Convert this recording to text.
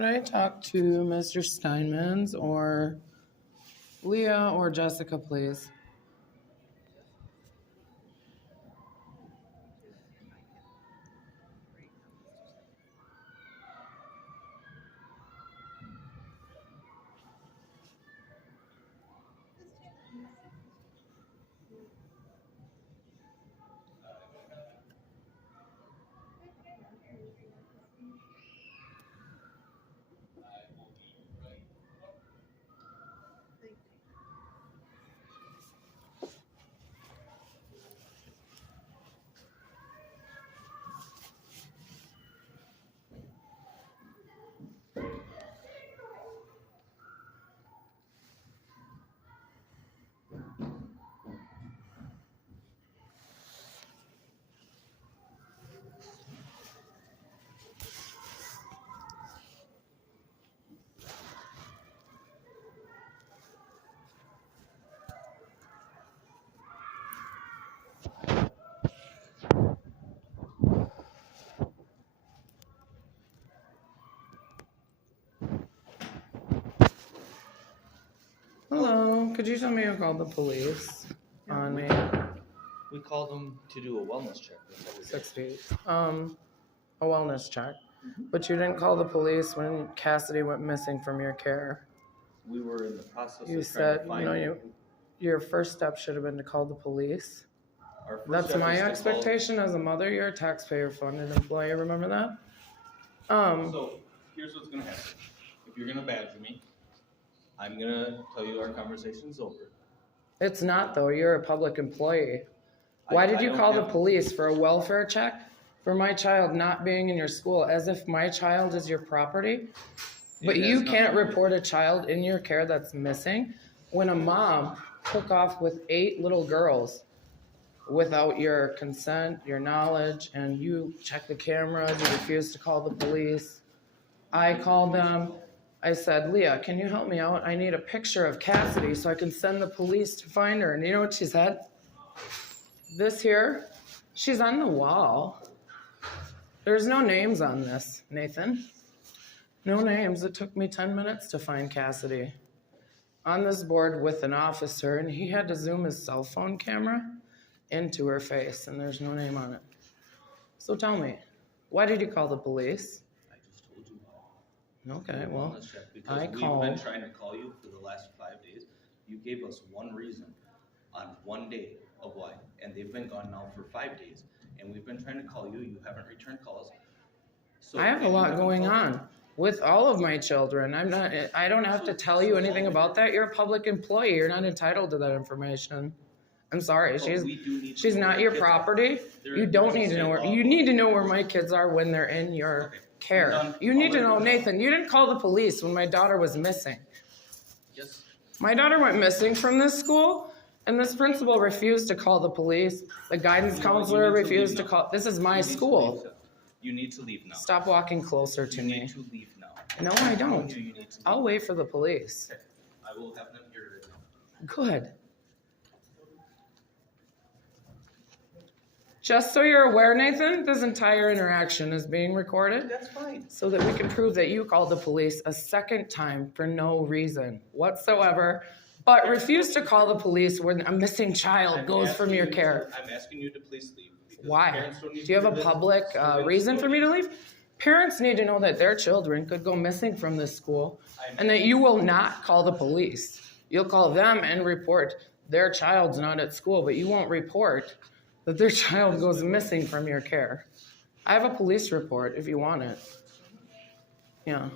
Could I talk to Mr. Steinmans or Leah or Jessica, please? Hello, could you tell me who called the police on me? We called them to do a wellness check. That's all we did. 6 feet. A wellness check. But you didn't call the police when Cassidy went missing from your care. We were in the process You of said, trying to find your first step should have been to call the police. Our first That's step my is to call- expectation as a mother. You're a taxpayer-funded employee. Remember that? So here's what's gonna happen. If you're gonna badger me, I'm gonna tell you our conversation's over. It's not though. You're a public employee. Why did you don't call the have- police for a welfare check for my child not being in your school, as if my child is your property? But It has you nothing can't to do- report a child in your care that's missing when a mom took off with 8 little girls without your consent, your knowledge, and you check the cameras, you refuse to call the police. I called them. I said, Leah, can you help me out? I need a picture of Cassidy so I can send the police to find her. And you know what she said? This here, she's on the wall. There's no names on this, Nathan. No names. It took me 10 minutes to find Cassidy. On this board with an officer, and he had to zoom his cell phone camera into her face, and there's no name on it. So tell me, why did you call the police? I just told you. Okay, well, Wellness check, because I we've been called. trying to call you for the last 5 days. You gave us one reason on one day of why, and they've been gone now for 5 days. And we've been trying to call you. You haven't returned calls. So I have a and you lot haven't going called- on with all of my children. I don't have to tell you anything about that. You're a public employee. You're not entitled to that information. I'm sorry. But we do need to She's know not where your kids are. property. There- You don't there's a need to state know where, law. you need to know where my kids are when they're in your Okay, care. I'm done. You need to I'll know, let you know. Nathan, you didn't call the police when my daughter was missing. Yes. My daughter went missing from this school, and this principal refused to call the police. The guidance You know what, you counselor need to leave refused to now. call. This is my You need to school. leave. You need to leave now. Stop walking closer to You me. need to leave now. No, I don't. You need to leave. I'll wait for the police. Okay. I will have them here right now. Good. Just so you're aware, Nathan, this entire interaction is being recorded That's fine. so that we can prove that you called the police a second time for no reason whatsoever, but refused to call the police when a missing child I'm goes from asking your you care. I'm asking you to please leave. because Why? parents don't need Do you to have a hear this. public Students reason for don't me to need- leave? Parents need to know that their children could go missing from this school I'm and that you will not call the police. You'll call them and report their child's not at school, but you won't report that their child goes missing from your care. I have a police report if you want it. Yeah.